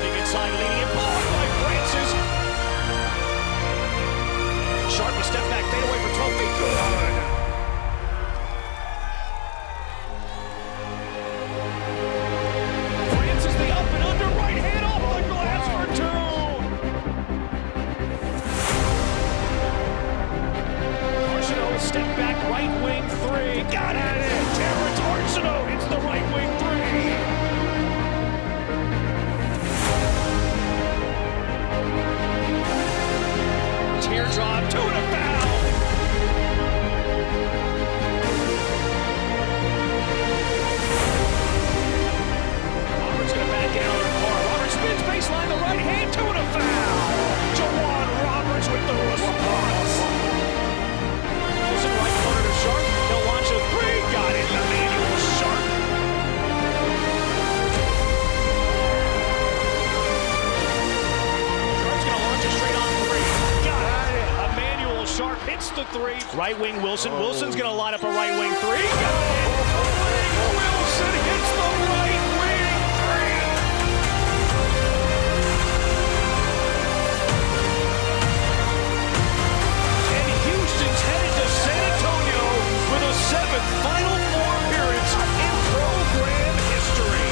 driving inside, leading it, blocked by Francis. Sharp a step back, fade away for 12 feet. Good. Francis, the up and under, right hand off the glass for two. Arsenault, step back, right wing three. Got it! Terrence Arsenault hits the right wing three. Teardrop, two and a foul. Roberts gonna back it out of the car. Roberts spins baseline, the right hand, two and a foul. Jawan Roberts with the response. Wilson right corner to Sharp. He'll launch a three. Got it. Emmanuel Sharp. Sharp's gonna launch it straight on three. Got it. Emmanuel Sharp hits the three. Right wing Wilson. Wilson's gonna line up a right wing three. Got it. Wilson hits the right wing three. And Houston's headed to San Antonio for the seventh Final Four appearance in program history.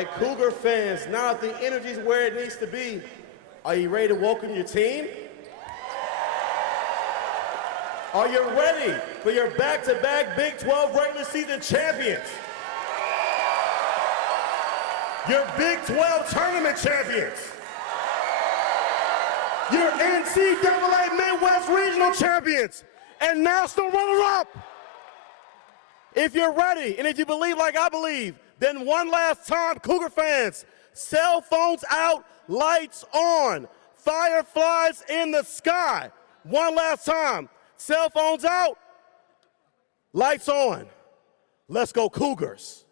right, Cougar fans, now that the energy's where it needs to be, are you ready to welcome your team? Are you ready for your back-to-back Big 12 regular season champions? Your Big 12 tournament champions. Your NCAA Midwest Regional champions and national runner-up. If you're ready, and if you believe like I believe, then one last time, Cougar fans, cell phones out, lights on, fireflies in the sky. One last time, cell phones out, lights on. Let's go Cougars.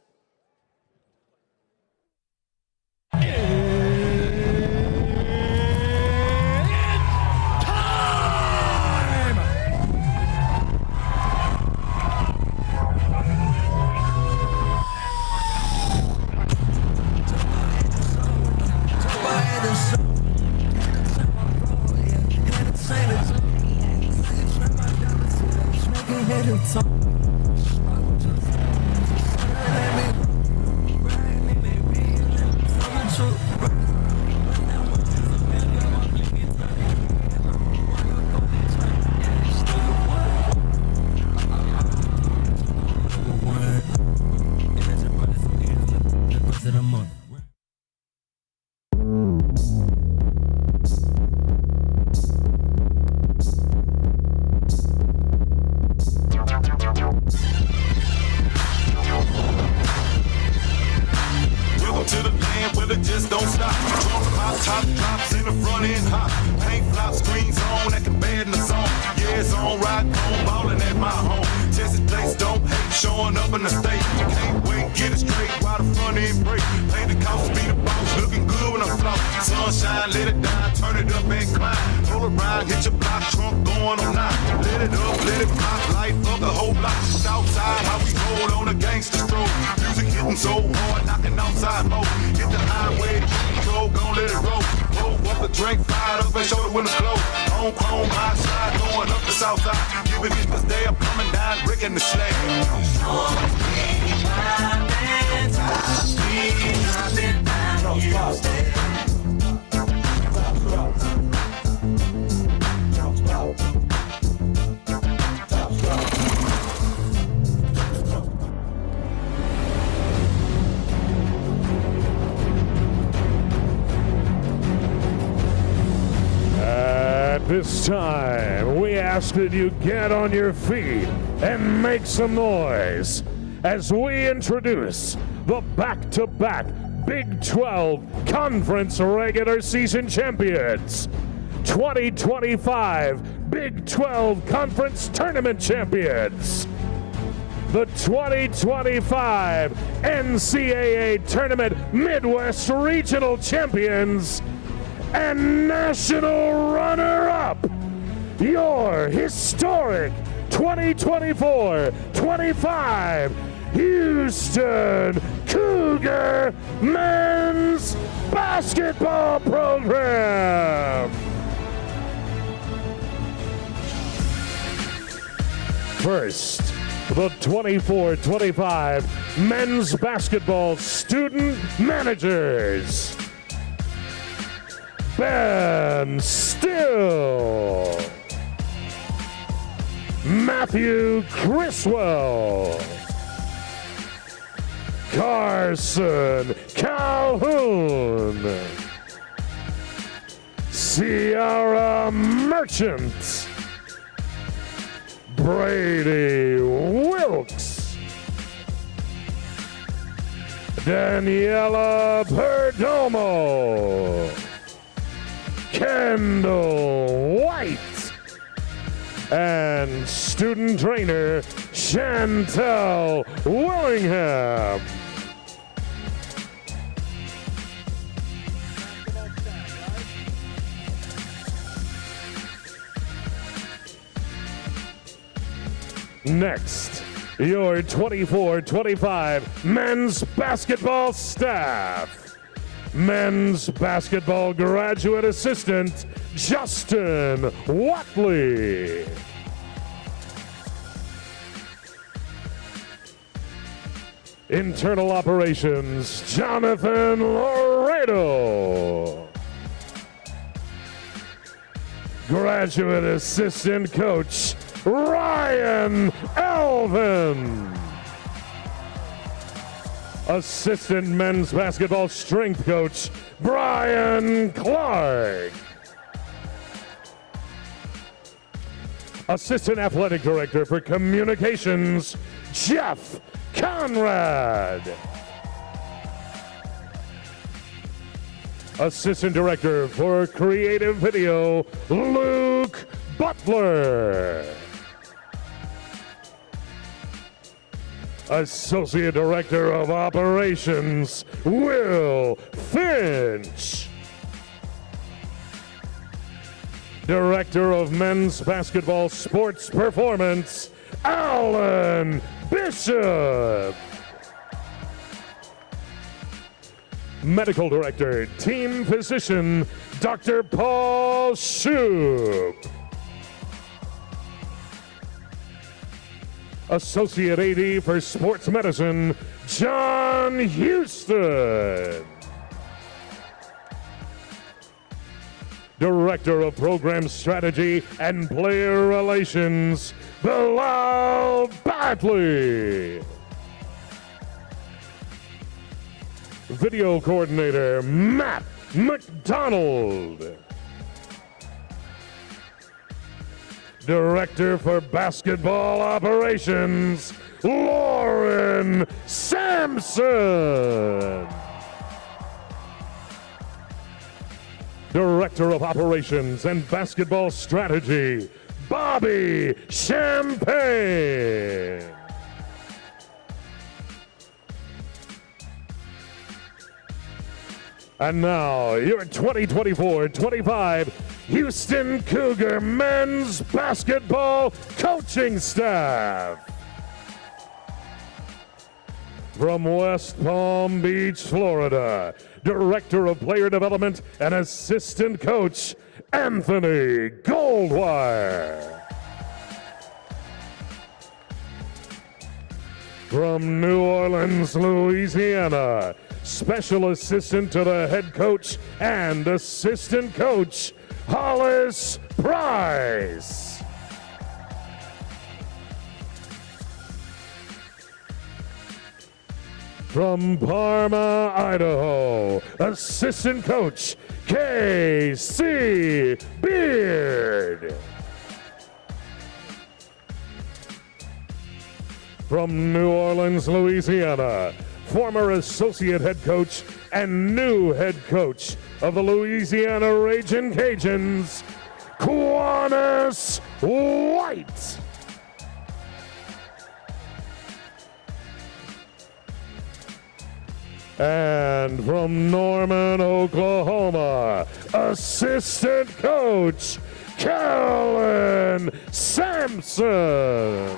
Just don't stop. Drunk pop, top drops in the front end hot. Paint flop, screens on, acting bad in the zone. Yeah, it's on, rock on, ballin' at my home. Tested place, don't hate, showing up in the state. Can't wait, get it straight while the front end break. Paint the cops, be the boss, looking good when I float. Sunshine, let it down, turn it up and climb. Roll around, hit your block, trunk going on 9. Let it up, let it pop, light up the whole block. Outside, how we roll on a gangster stroll. Music hitting so hard, knocking outside mode. Hit the highway, go, gon' let it roll. Roll up the drink, fired up and show the windows closed. On chrome, high side, going up the south side. Giving it this day, I'm coming down, breaking the slag. At this time, we ask that you get on your feet and make some noise as we introduce the back-to-back Big 12 Conference regular season champions, 2025 Big 12 Conference Tournament champions, the 2025 NCAA Tournament Midwest Regional champions, and national runner-up, your historic 2024-25 Houston Cougar men's basketball program. First, the 24-25 men's basketball student managers. Ben Still, Matthew Criswell, Carson Calhoun, Ciara Merchant, Brady Wilkes, Daniela Perdomo, Kendall White, and student trainer Chantel Willingham. Next, your 24-25 men's basketball staff. Men's basketball graduate assistant, Justin Watley. Internal Operations, Jonathan Laredo. Graduate Assistant Coach, Ryan Elvin. Assistant Men's Basketball Strength Coach, Brian Clark. Assistant Athletic Director for Communications, Jeff Conrad. Assistant Director for Creative Video, Luke Butler. Associate Director of Operations, Will Finch. Director of Men's Basketball Sports Performance, Alan Bishop. Medical Director, Team Physician, Dr. Paul Shoup. Associate AD for Sports Medicine, John Houston. Director of Program Strategy and Player Relations, Bilal Badley. Video Coordinator, Matt McDonald. Director for Basketball Operations, Lauren Sampson. Director of Operations and Basketball Strategy, Bobby Champagne. And now, your 2024-25 Houston Cougar men's basketball coaching staff. From West Palm Beach, Florida, Director of Player Development and Assistant Coach, Anthony Goldwire. From New Orleans, Louisiana, Special Assistant to the Head Coach and Assistant Coach, Hollis Price. From Parma, Idaho, Assistant Coach, K.C. Beard. From New Orleans, Louisiana, former Associate Head Coach and new Head Coach of the Louisiana Ragin' Cajuns, Quanus White. And from Norman, Oklahoma, Assistant Coach, Kellen Sampson.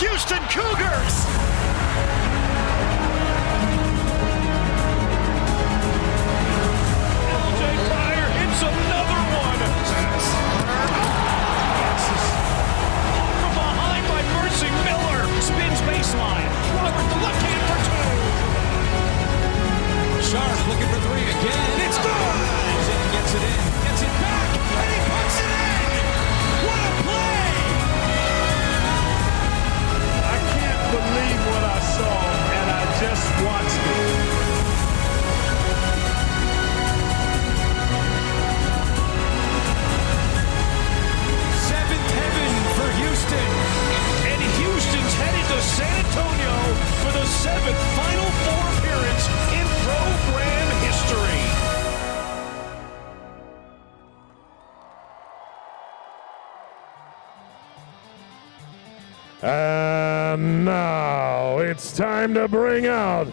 Houston Cougars. LJ Pryor hits another one. From behind by Mercy Miller. Spins baseline. Robert the left hand for two. Sharp looking for three again. It's good. Gets it in. Gets it back. And he puts it in. What a play. Believe what I saw, and I just watched it. Seventh heaven for Houston. And Houston's headed to San Antonio for the seventh Final Four appearance in program history. And And now it's time to bring out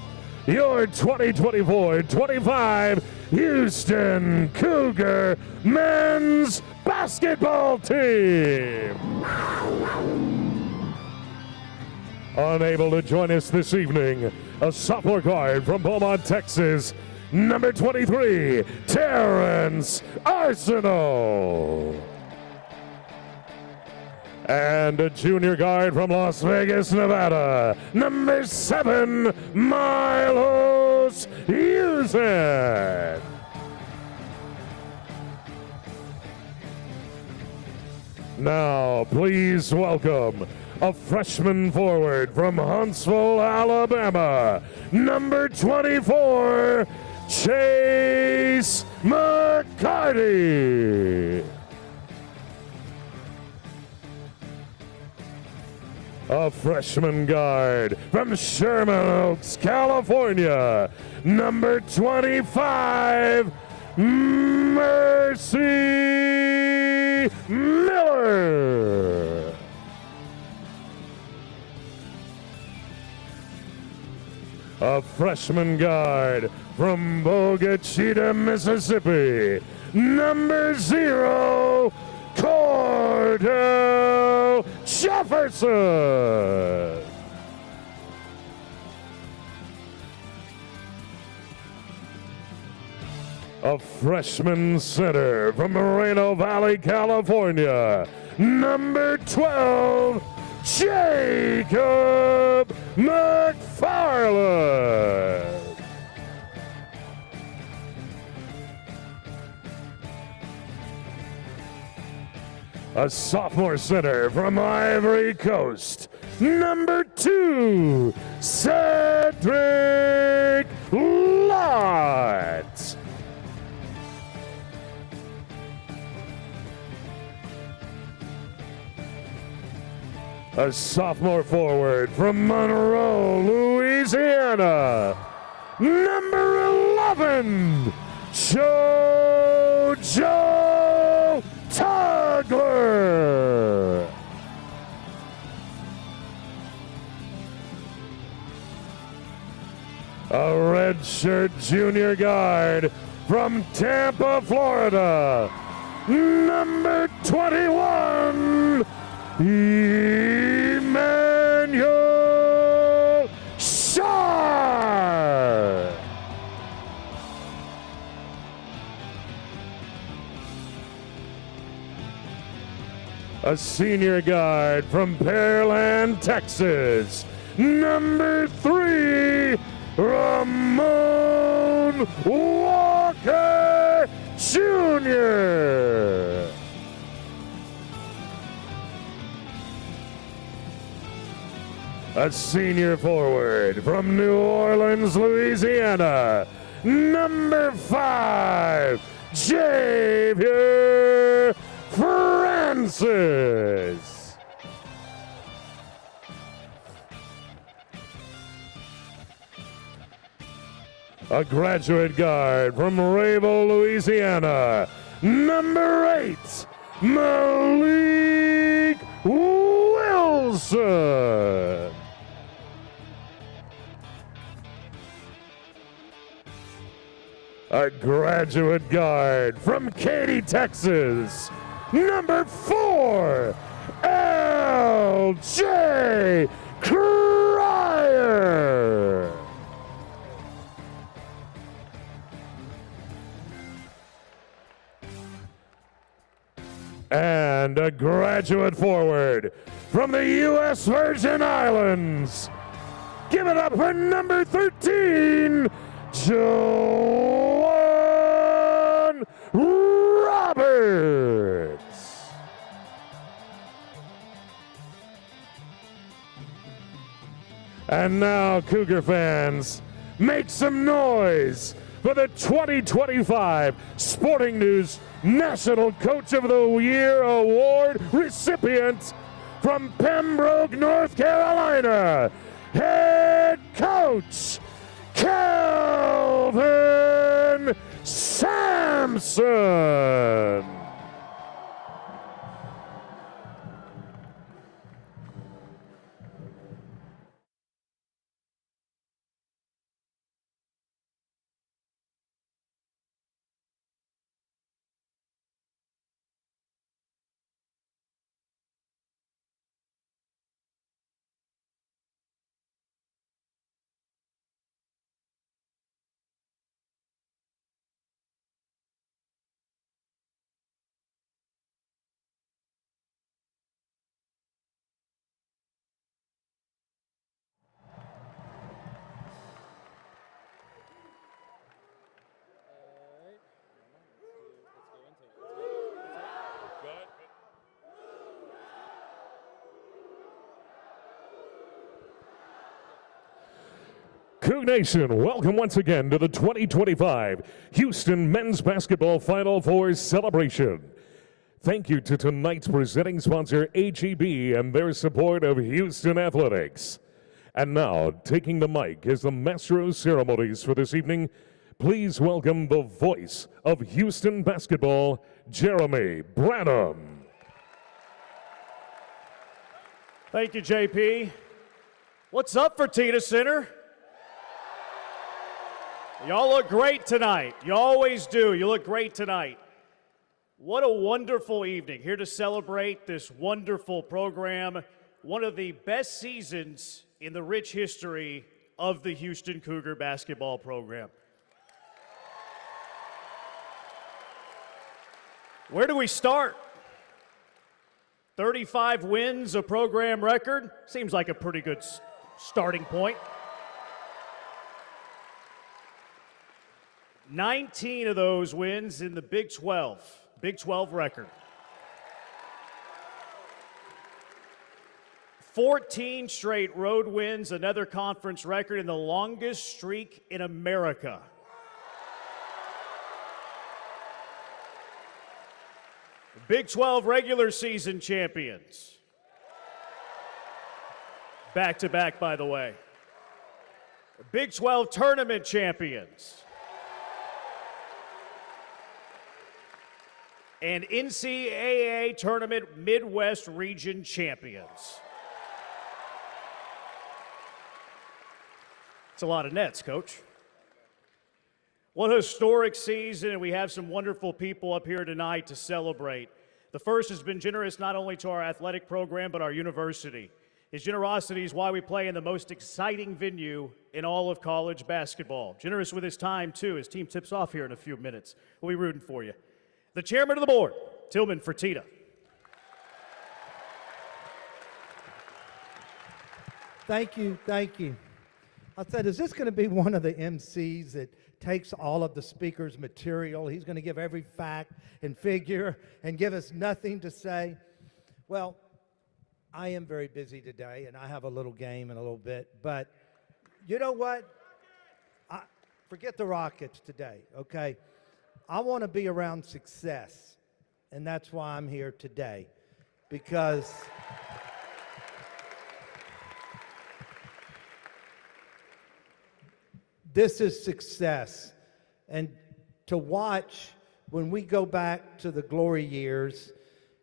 your 2024-25 Houston Cougar men's basketball team. Unable to join us this evening, a sophomore guard from Beaumont, Texas, number 23, Terrence Arsenault. And a junior guard from Las Vegas, Nevada, number 7, Milos Usen. Now, please welcome a freshman forward from Huntsville, Alabama, number 24, Chase McCarty. A freshman guard from Sherman Oaks, California, number 25, Mercy Miller. A freshman guard from Bogachita, Mississippi, number 0, Cordell Jefferson. A freshman center from Moreno Valley, California, number 12, Jacob McFarland. A sophomore center from Ivory Coast, number 2, Cedric Lott. A sophomore forward from Monroe, Louisiana, number 11, Jojo Tugler. A redshirt junior guard from Tampa, Florida, number 21, Emmanuel Shar. A senior guard from Pearland, Texas, number 3, Ramon Walker Jr. A senior forward from New Orleans, Louisiana, number 5, Javier Francis. A graduate guard from Rayville, Louisiana, number 8, Malik Wilson. A graduate guard from Katy, Texas, number 4, L.J. Cryer. And a graduate forward from the U.S. Virgin Islands. Give it up for number 13, Joan Roberts. And now, Cougar fans, make some noise for the 2025 Sporting News National Coach of the Year Award recipient from Pembroke, North Carolina, head coach Kelvin Sampson. Coug Nation, welcome once again to the 2025 Houston Men's Basketball Final Four celebration. Thank you to tonight's presenting sponsor, HEB, and their support of Houston Athletics. And now, taking the mic as the master of ceremonies for this evening, please welcome the voice of Houston basketball, Jeremy Branham. Thank you, JP. What's up, Fertitta Center? Y'all look great tonight. You always do. You look great tonight. What a wonderful evening. Here to celebrate this wonderful program, one of the best seasons in the rich history of the Houston Cougar basketball program. Where do we start? 35 wins, a program record. Seems like a pretty good starting point. 19 of those wins in the Big 12 record. 14 straight road wins, another conference record, and the longest streak in America. Big 12 regular season champions. Back-to-back, by the way. Big 12 tournament champions. And NCAA tournament Midwest region champions. It's a lot of nets, Coach. What a historic season, and we have some wonderful people up here tonight to celebrate. The first has been generous not only to our athletic program, but our university. His generosity is why we play in the most exciting venue in all of college basketball. Generous with his time, too. His team tips off here in a few minutes. We'll be rooting for you. The chairman of the board, Tillman Fertitta. Thank you, thank you. I said, is this going to be one of the MCs that takes all of the speaker's material? He's going to give every fact and figure and give us nothing to say. Well, I am very busy today, and I have a little game in a little bit. But you know what? Forget the Rockets today, okay? I want to be around success, and that's why I'm here today, because this is success. And to watch, when we go back to the glory years,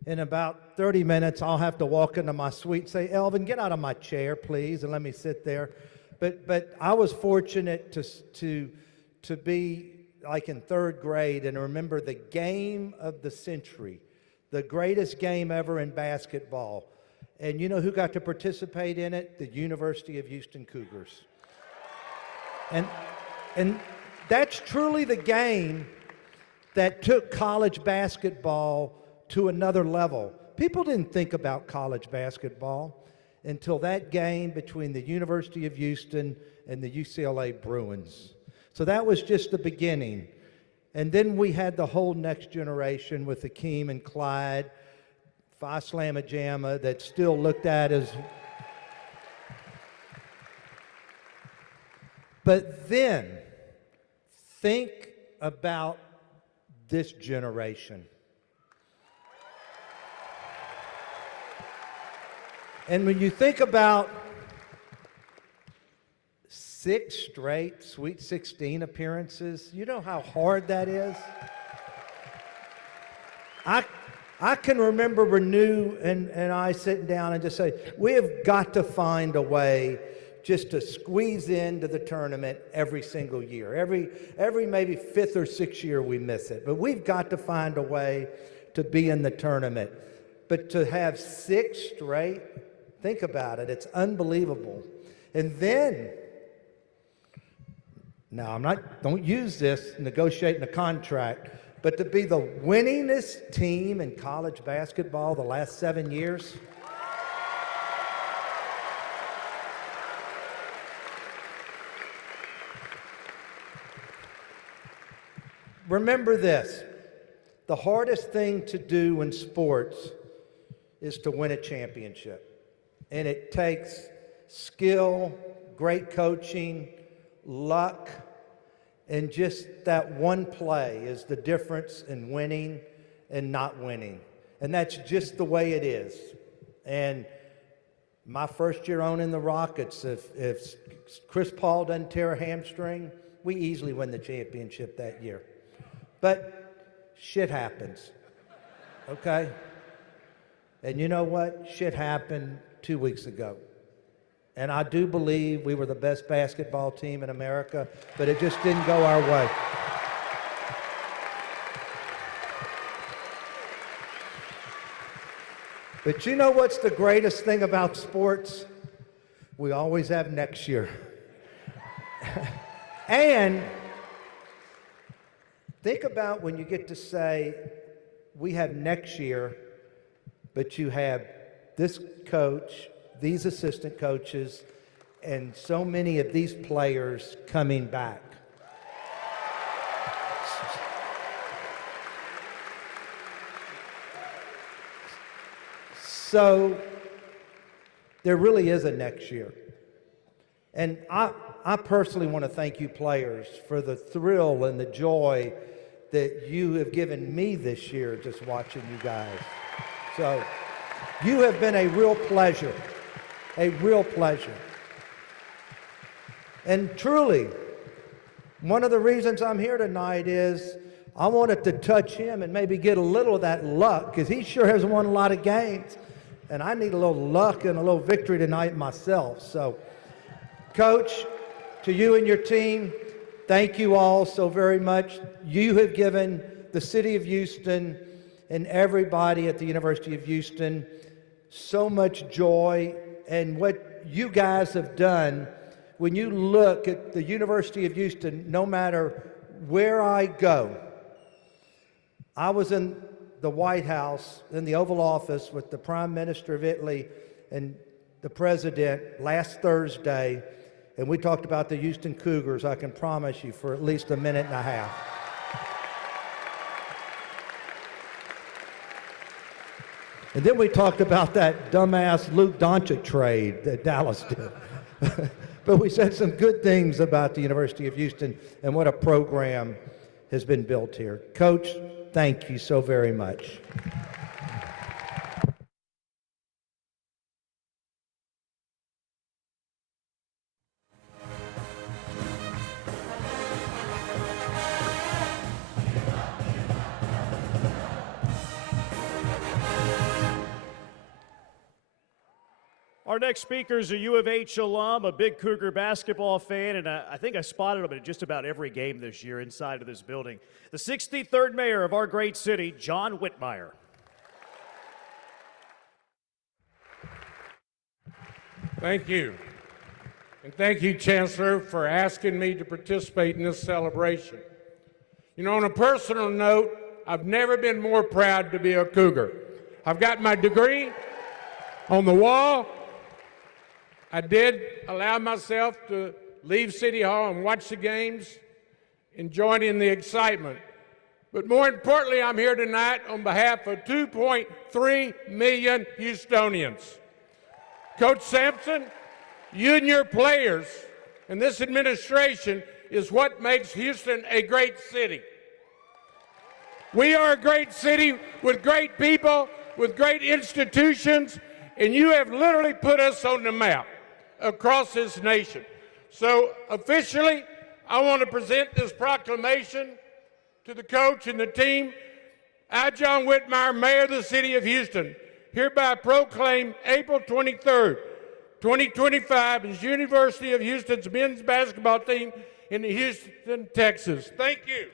in about 30 minutes, I'll have to walk into my suite and say, Elvin, get out of my chair, please, and let me sit there. But I was fortunate to be like in third grade and remember the game of the century, the greatest game ever in basketball. And you know who got to participate in it? The University of Houston Cougars. And that's truly the game that took college basketball to another level. People didn't think about college basketball until that game between the University of Houston and the UCLA Bruins. So that was just the beginning. And then we had the whole next generation with Hakeem and Clyde, Phi Slamma Jamma, that's still looked at as... But then, think about this generation. And when you think about 6 straight Sweet 16 appearances, you know how hard that is? I can remember Renew and I sitting down and just say, we have got to find a way just to squeeze into the tournament every single year. Every maybe 5th or 6th year we miss it. But we've got to find a way to be in the tournament. But to have 6 straight, think about it, it's unbelievable. And then, now don't use this negotiating a contract, but to be the winningest team in college basketball the last 7 years. Remember this, the hardest thing to do in sports is to win a championship. And it takes skill, great coaching, luck, and just that one play is the difference in winning and not winning. And that's just the way it is. And my first year owning the Rockets, if Chris Paul doesn't tear a hamstring, we easily win the championship that year. But shit happens, okay? And you know what? Shit happened 2 weeks ago. And I do believe we were the best basketball team in America, but it just didn't go our way. But you know what's the greatest thing about sports? We always have next year. And think about when you get to say, we have next year, but you have this coach, these assistant coaches, and so many of these players coming back. So there really is a next year. And I personally want to thank you players for the thrill and the joy that you have given me this year just watching you guys. So you have been a real pleasure, a real pleasure. And truly, one of the reasons I'm here tonight is I wanted to touch him and maybe get a little of that luck, because he sure has won a lot of games. And I need a little luck and a little victory tonight myself. So, Coach, to you and your team, thank you all so very much. You have given the city of Houston and everybody at the University of Houston so much joy. And what you guys have done, when you look at the University of Houston, no matter where I go, I was in the White House, in the Oval Office with the Prime Minister of Italy and the President last Thursday, and we talked about the Houston Cougars, I can promise you, for at least a minute and a half. And then we talked about that dumbass Luke Doncic trade that Dallas did. But we said some good things about the University of Houston and what a program has been built here. Coach, thank you so very much. Our next speaker is a U of H alum, a big Cougar basketball fan, and I think I spotted him at just about every game this year inside of this building. The 63rd mayor of our great city, John Whitmire. Thank you. And thank you, Chancellor, for asking me to participate in this celebration. You know, on a personal note, I've never been more proud to be a Cougar. I've got my degree on the wall. I did allow myself to leave City Hall and watch the games and join in the excitement. But more importantly, I'm here tonight on behalf of 2.3 million Houstonians. Coach Sampson, you and your players and this administration is what makes Houston a great city. We are a great city with great people, with great institutions, and you have literally put us on the map across this nation. So officially, I want to present this proclamation to the coach and the team. I, John Whitmire, Mayor of the City of Houston, hereby proclaim April 23rd, 2025 as University of Houston's men's basketball team in Houston, Texas. Thank you.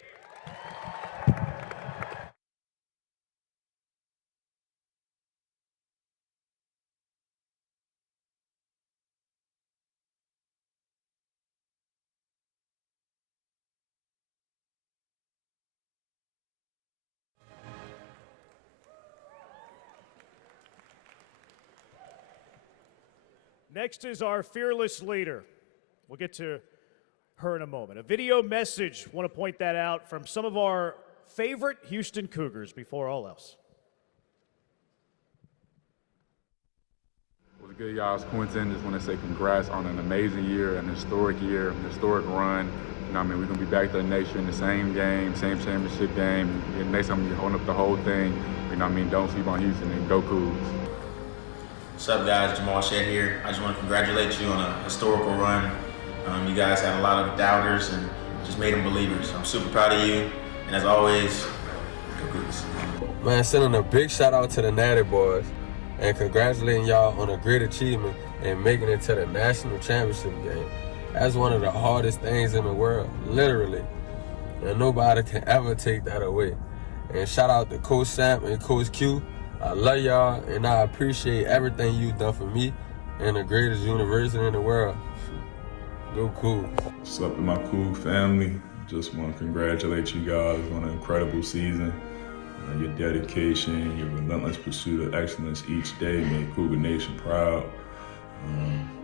Next is our fearless leader. We'll get to her in a moment. A video message, want to point that out, from some of our favorite Houston Cougars before all else. Well, Good, y'all. It's Quentin. Just want to say congrats on an amazing year, an historic run. You know what I mean? We're going to be back there next year in the same game, same championship game. And next time we're holding up the whole thing. You know what I mean? Don't sleep on Houston and go Cougs. What's up, guys? Jamal Shed here. I just want to congratulate you on a historical run. You guys had a lot of doubters and just made them believers. I'm super proud of you. And as always, go Cougs. Man, sending a big shout out to the Natty boys and congratulating y'all on a great achievement and making it to the national championship game. That's one of the hardest things in the world, literally. And nobody can ever take that away. And shout out to Coach Sam and Coach Q. I love y'all and I appreciate everything you've done for me and the greatest university in the world. Go Cougs. What's up to my Coug family? Just want to congratulate you guys on an incredible season. Your dedication, your relentless pursuit of excellence each day made Cougar Nation proud.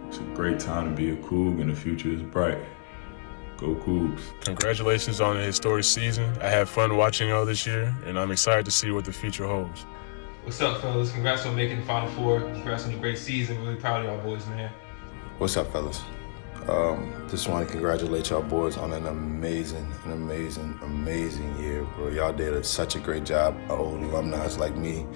It's a great time to be a Coug and the future is bright. Go Cougs. Congratulations on a historic season. I had fun watching y'all this year and I'm excited to see what the future holds. What's up, fellas? Congrats on making the Final Four. Congrats on a great season. Really proud of y'all boys, man. What's up, fellas? Just want to congratulate y'all boys on an amazing year, bro. Y'all did such a great job. Old alumni like me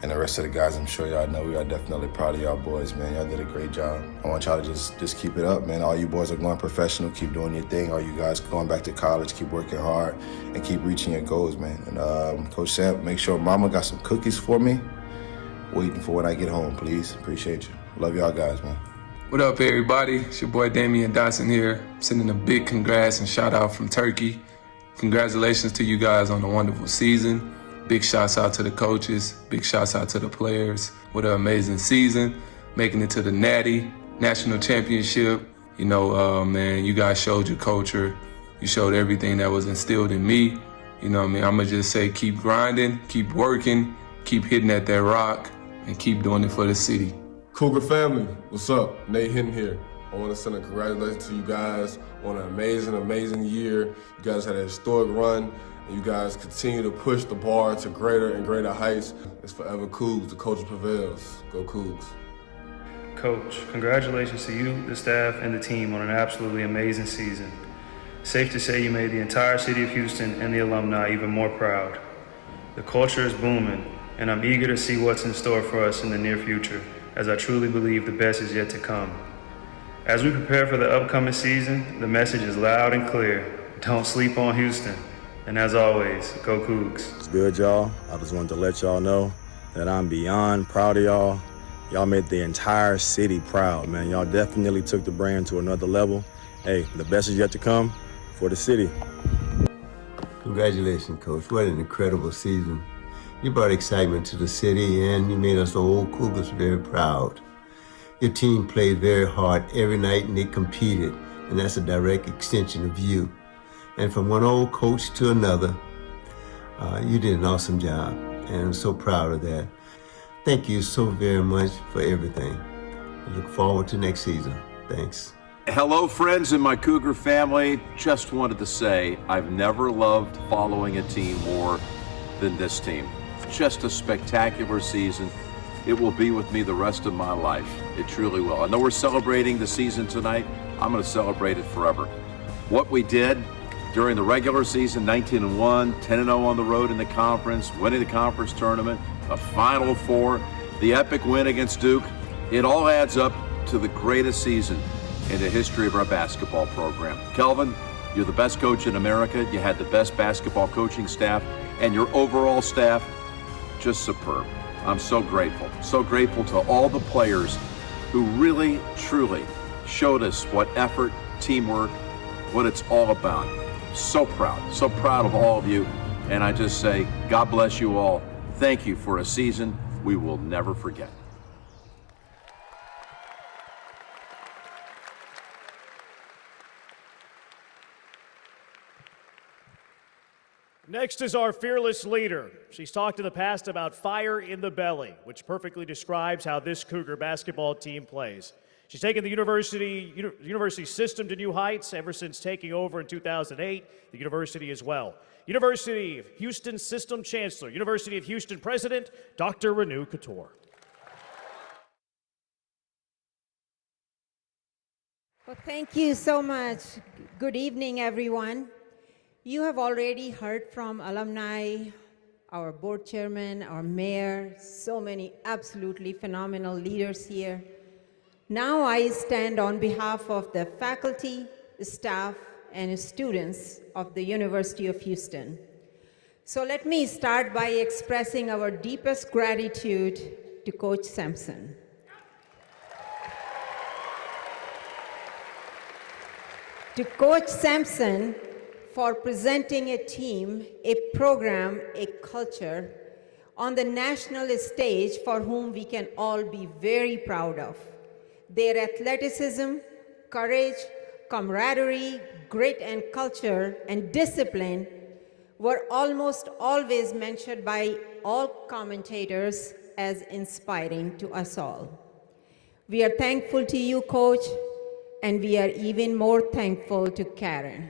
and the rest of the guys, I'm sure y'all know we are definitely proud of y'all boys, man. Y'all did a great job. I want y'all to just keep it up, man. All you boys are going professional. Keep doing your thing. All you guys going back to college, keep working hard and keep reaching your goals, man. And Coach Sam, make sure Mama got some cookies for me. Waiting for when I get home, please. Appreciate you. Love y'all guys, man. What up, everybody? It's your boy Damian Dotson here. Sending a big congrats and shout out from Turkey. Congratulations to you guys on a wonderful season. Big shouts out to the coaches. Big shouts out to the players. What an amazing season. Making it to the Natty National Championship. You know, man, you guys showed your culture. You showed everything that was instilled in me. You know what I mean? I'm gonna just say keep grinding, keep working, keep hitting at that rock, and keep doing it for the city. Cougar family, what's up? Nate Hinton here. I want to send a congratulations to you guys on an amazing year. You guys had a historic run, and you guys continue to push the bar to greater and greater heights. It's forever Cougs. The culture prevails. Go Cougs. Coach, congratulations to you, the staff, and the team on an absolutely amazing season. Safe to say you made the entire city of Houston and the alumni even more proud. The culture is booming, and I'm eager to see what's in store for us in the near future, as I truly believe the best is yet to come. As we prepare for the upcoming season, the message is loud and clear. Don't sleep on Houston. And as always, go Cougs. It's good, y'all. I just wanted to let y'all know that I'm beyond proud of y'all. Y'all made the entire city proud, man. Y'all definitely took the brand to another level. Hey, the best is yet to come for the city. Congratulations, Coach. What an incredible season. You brought excitement to the city and you made us the old Cougars very proud. Your team played very hard every night and they competed, and that's a direct extension of you. And from one old coach to another, you did an awesome job, and I'm so proud of that. Thank you so very much for everything. I look forward to next season. Thanks. Hello, friends and my Cougar family. Just wanted to say I've never loved following a team more than this team. Just a spectacular season. It will be with me the rest of my life. It truly will. I know we're celebrating the season tonight. I'm going to celebrate it forever. What we did during the regular season, 19-1, 10-0 on the road in the conference, winning the conference tournament, a Final Four, the epic win against Duke, it all adds up to the greatest season in the history of our basketball program. Kelvin, you're the best coach in America. You had the best basketball coaching staff, and your overall staff, just superb. I'm so grateful to all the players who really, truly showed us what effort, teamwork, what it's all about. So proud of all of you. And I just say, God bless you all. Thank you for a season we will never forget. Next is our fearless leader. She's talked in the past about fire in the belly, which perfectly describes how this Cougar basketball team plays. She's taken the university system to new heights ever since taking over in 2008, the university as well. University of Houston System Chancellor, University of Houston President, Dr. Renu Couture. Well, thank you so much. Good evening, everyone. You have already heard from alumni, our board chairman, our mayor, so many absolutely phenomenal leaders here. Now I stand on behalf of the faculty, staff, and students of the University of Houston. So let me start by expressing our deepest gratitude to Coach Sampson. To Coach Sampson for presenting a team, a program, a culture on the national stage for whom we can all be very proud of. Their athleticism, courage, camaraderie, grit and culture, and discipline were almost always mentioned by all commentators as inspiring to us all. We are thankful to you, Coach, and we are even more thankful to Karen.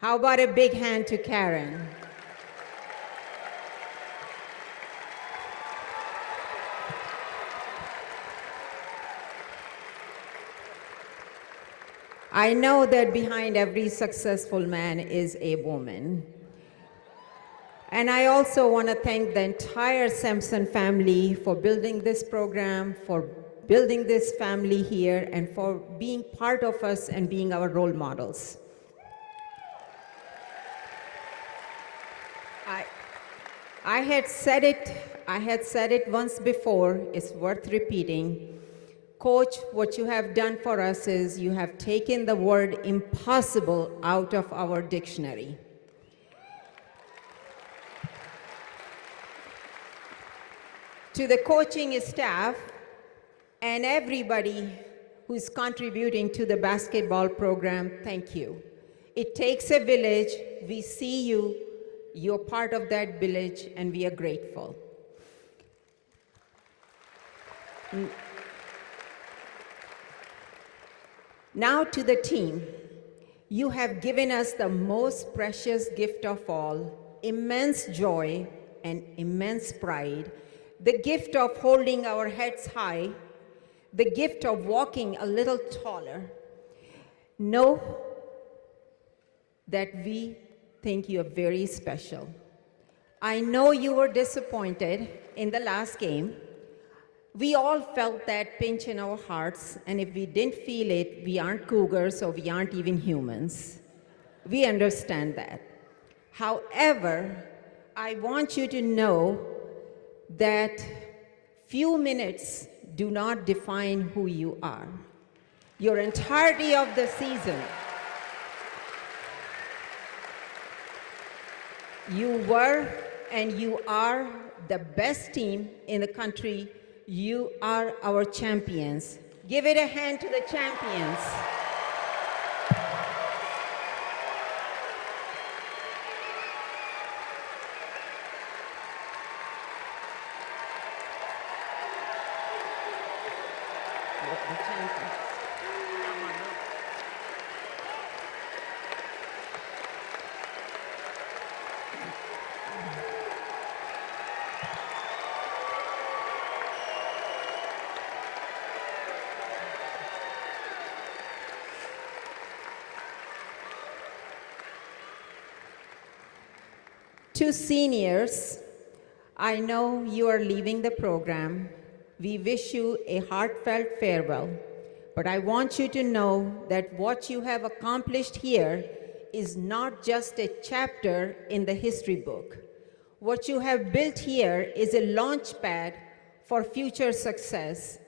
How about a big hand to Karen? I know that behind every successful man is a woman. And I also want to thank the entire Sampson family for building this program, for building this family here, and for being part of us and being our role models. I had said it once before, it's worth repeating. Coach, what you have done for us is you have taken the word impossible out of our dictionary. To the coaching staff and everybody who's contributing to the basketball program, thank you. It takes a village. We see you. You're part of that village, and we are grateful. Now to the team. You have given us the most precious gift of all, immense joy and immense pride, the gift of holding our heads high, the gift of walking a little taller. Know that we think you are very special. I know you were disappointed in the last game. We all felt that pinch in our hearts, and if we didn't feel it, we aren't Cougars, or we aren't even humans. We understand that. However, I want you to know that few minutes do not define who you are. Your entirety of the season, you were and you are the best team in the country. You are our champions. Give it a hand to the champions. To seniors, I know you are leaving the program. We wish you a heartfelt farewell, but I want you to know that what you have accomplished here is not just a chapter in the history book. What you have built here is a launch pad for future success.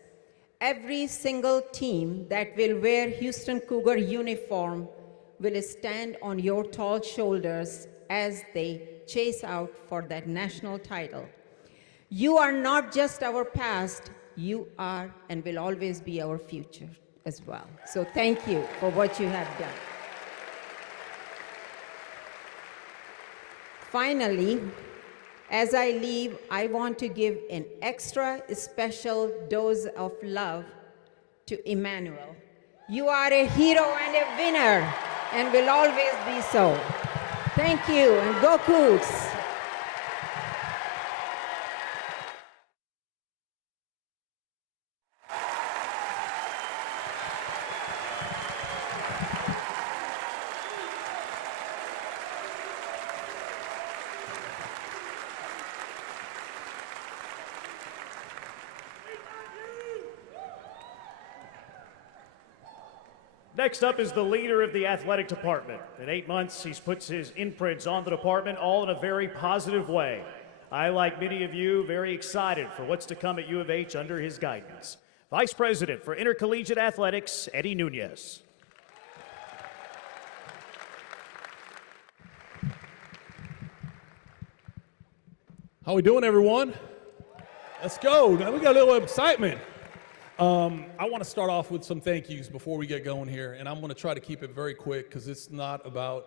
Every single team that will wear Houston Cougar uniform will stand on your tall shoulders as they chase out for that national title. You are not just our past, you are and will always be our future as well. So thank you for what you have done. Finally, as I leave, I want to give an extra special dose of love to Emmanuel. You are a hero and a winner and will always be so. Thank you, and go Cougs! Next up is the leader of the athletic department. In 8 months, he's put his imprints on the department, all in a very positive way. I, like many of you, very excited for what's to come at U of H under his guidance. Vice President for Intercollegiate Athletics, Eddie Nunez. How we doing, everyone? Let's go. Now we got a little excitement. I want to start off with some thank yous before we get going here, and I'm going to try to keep it very quick because it's not about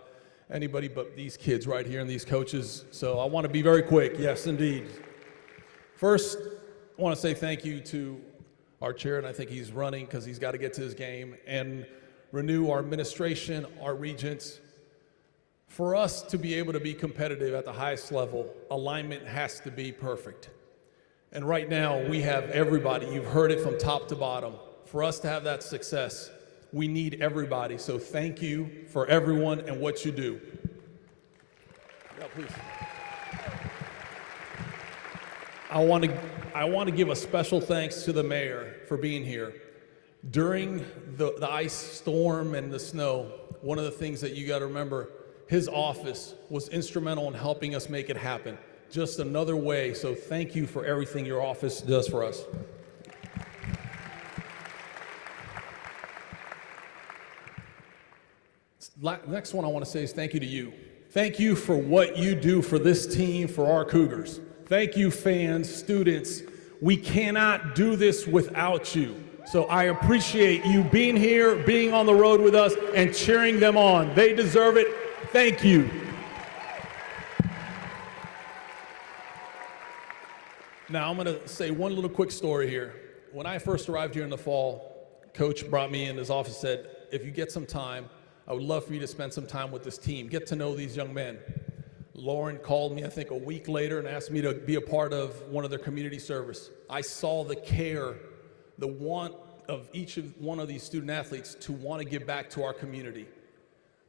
anybody but these kids right here and these coaches. So I want to be very quick. Yes, indeed. First, I want to say thank you to our chair, and I think he's running because he's got to get to his game, and renew our administration, our regents. For us to be able to be competitive at the highest level, alignment has to be perfect. And right now, we have everybody. You've heard it from top to bottom. For us to have that success, we need everybody. So thank you for everyone and what you do. Yeah, please. I want to give a special thanks to the mayor for being here. During the ice storm and the snow, one of the things that you got to remember, his office was instrumental in helping us make it happen. Just another way, so thank you for everything your office does for us. Next one I want to say is thank you to you. Thank you for what you do for this team, for our Cougars. Thank you, fans, students. We cannot do this without you. So I appreciate you being here, being on the road with us, and cheering them on. They deserve it. Thank you. Now, I'm going to say one little quick story here. When I first arrived here in the fall, Coach brought me in his office and said, if you get some time, I would love for you to spend some time with this team, get to know these young men. Lauren called me, I think, a week later and asked me to be a part of one of their community service. I saw the care, the want of each of one of these student athletes to want to give back to our community.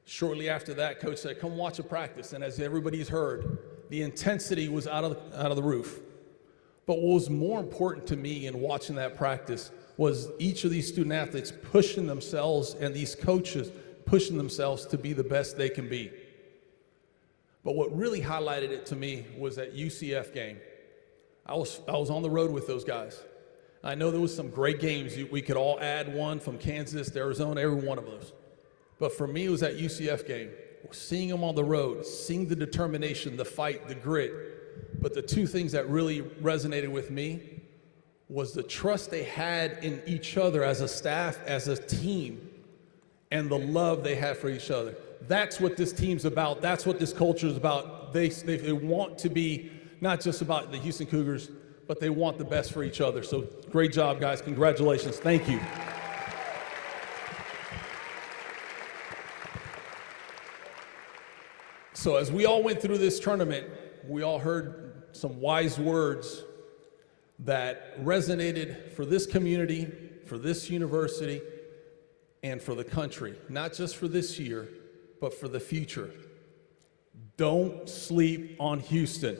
Shortly after that, Coach said, come watch a practice. And as everybody's heard, the intensity was out of the roof. But what was more important to me in watching that practice was each of these student athletes pushing themselves and these coaches pushing themselves to be the best they can be. But what really highlighted it to me was that UCF game. I was on the road with those guys. I know there was some great games. We could all add one from Kansas to Arizona, every one of those. But for me, it was that UCF game. Seeing them on the road, seeing the determination, the fight, the grit. But the two things that really resonated with me was the trust they had in each other as a staff, as a team, and the love they had for each other. That's what this team's about. That's what this culture is about. They want to be not just about the Houston Cougars, but they want the best for each other. So great job, guys. Congratulations. Thank you. So as we all went through this tournament, we all heard some wise words that resonated for this community, for this university, and for the country. Not just for this year, but for the future. Don't sleep on Houston.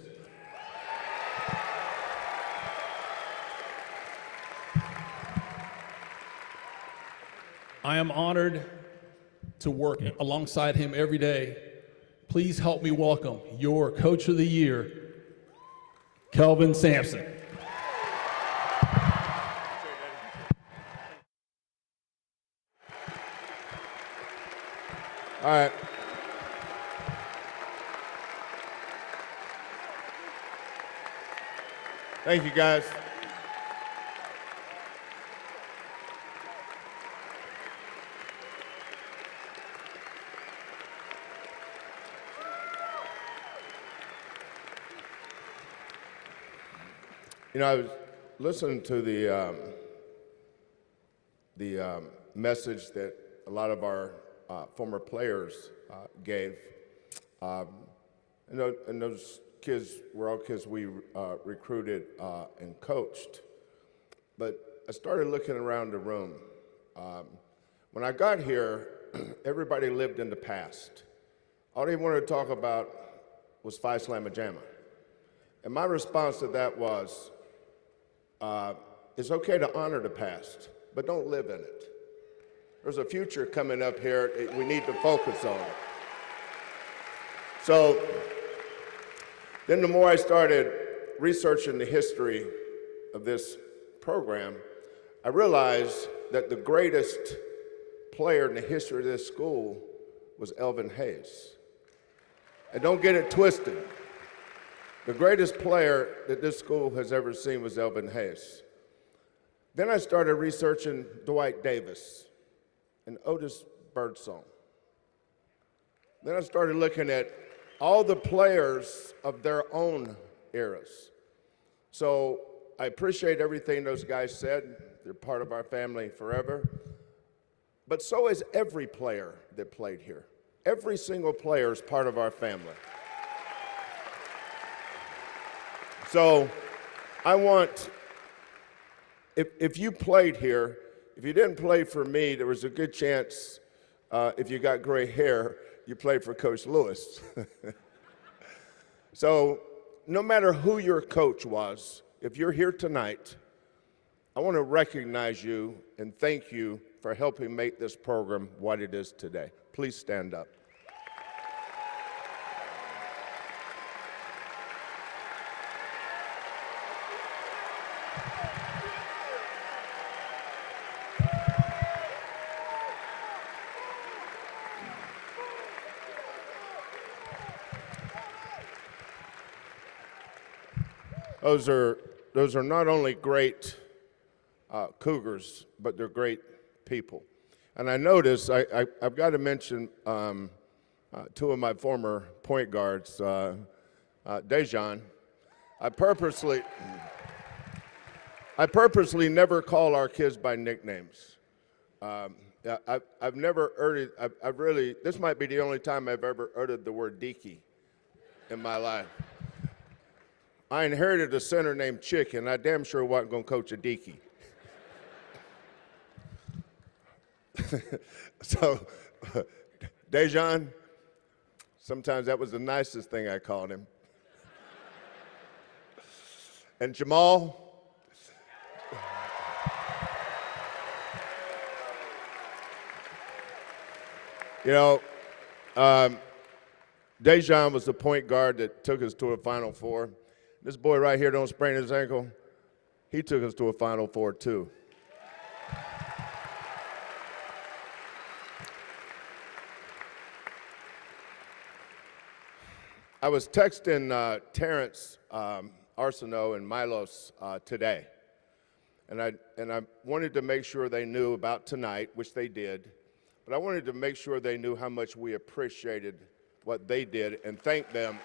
I am honored to work alongside him every day. Please help me welcome your Coach of the Year, Kelvin Sampson. All right. Thank you, guys. You know, I was listening to the message that a lot of our former players gave. And those kids were all kids we recruited and coached. But I started looking around the room. When I got here, everybody lived in the past. All they wanted to talk about was Phi Slamma Jamma. And my response to that was, it's okay to honor the past, but don't live in it. There's a future coming up here that we need to focus on. So then the more I started researching the history of this program, I realized that the greatest player in the history of this school was Elvin Hayes. And don't get it twisted. The greatest player that this school has ever seen was Elvin Hayes. Then I started researching Dwight Davis and Otis Birdsong. Then I started looking at all the players of their own eras. So I appreciate everything those guys said. They're part of our family forever. But so is every player that played here. Every single player is part of our family. So I want, if you played here, if you didn't play for me, there was a good chance if you got gray hair, you played for Coach Lewis. So no matter who your coach was, if you're here tonight, I want to recognize you and thank you for helping make this program what it is today. Please stand up. Those are not only great Cougars, but they're great people. And I noticed, I've got to mention two of my former point guards, Dejan. I purposely never call our kids by nicknames. I've never uttered, I've really, this might be the only time I've ever uttered the word Deaky in my life. I inherited a center named Chick, and I damn sure wasn't going to coach a Deaky. So, Dejan, sometimes that was the nicest thing I called him. And Jamal, you know, Dejan was the point guard that took us to a Final Four. This boy right here don't sprain his ankle. He took us to a Final Four too. I was texting Terrence Arsenault and Milos today, and I wanted to make sure they knew about tonight, which they did, but I wanted to make sure they knew how much we appreciated what they did and thank them.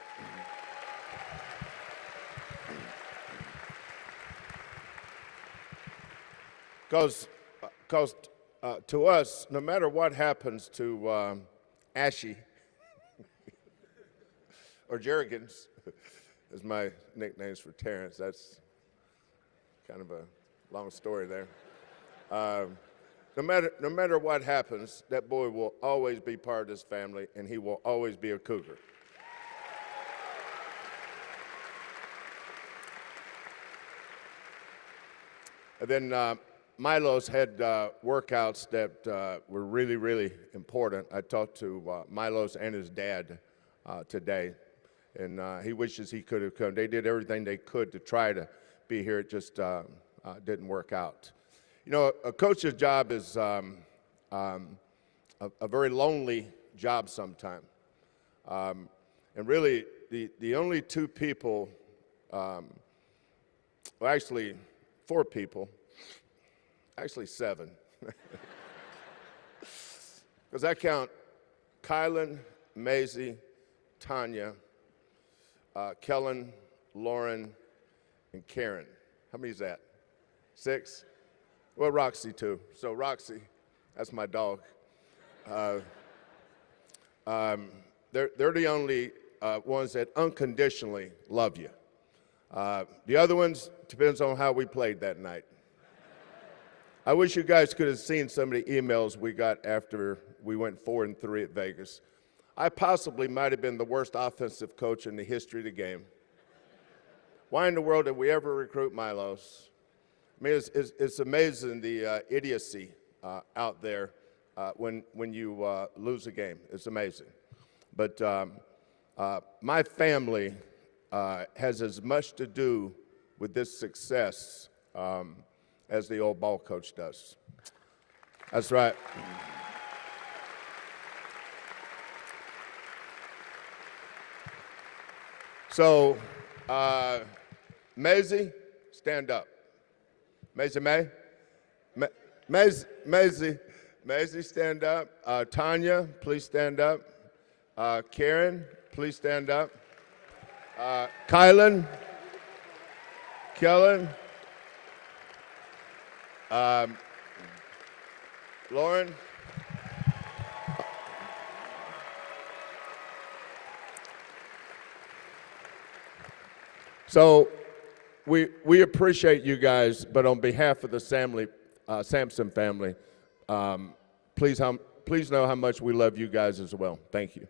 Because to us, no matter what happens to Ashy or Jerrigan, is my nicknames for Terrence. That's kind of a long story there. No matter what happens, that boy will always be part of this family, and he will always be a Cougar. And then Milos had workouts that were really, really important. I talked to Milos and his dad today, and he wishes he could have come. They did everything they could to try to be here. It just didn't work out. You know, a coach's job is a very lonely job sometimes. And really, the only two people, well, actually 4 people, actually 7. Because I count Kylan, Maisie, Tanya, Kellen, Lauren, and Karen. How many is that? 6? Well, Roxy too. So Roxy, that's my dog. They're the only ones that unconditionally love you. The other ones, depends on how we played that night. I wish you guys could have seen some of the emails we got after we went 4-3 at Vegas. I possibly might have been the worst offensive coach in the history of the game. Why in the world did we ever recruit Milos? I mean, it's amazing the idiocy out there when you lose a game. It's amazing. But my family has as much to do with this success as the old ball coach does. That's right. So, Maisie, stand up. Maisie May? Maisie, stand up. Tanya, please stand up. Karen, please stand up. Kylan, Kellen, Lauren. So we appreciate you guys, but on behalf of the Sampson family, please know how much we love you guys as well. Thank you.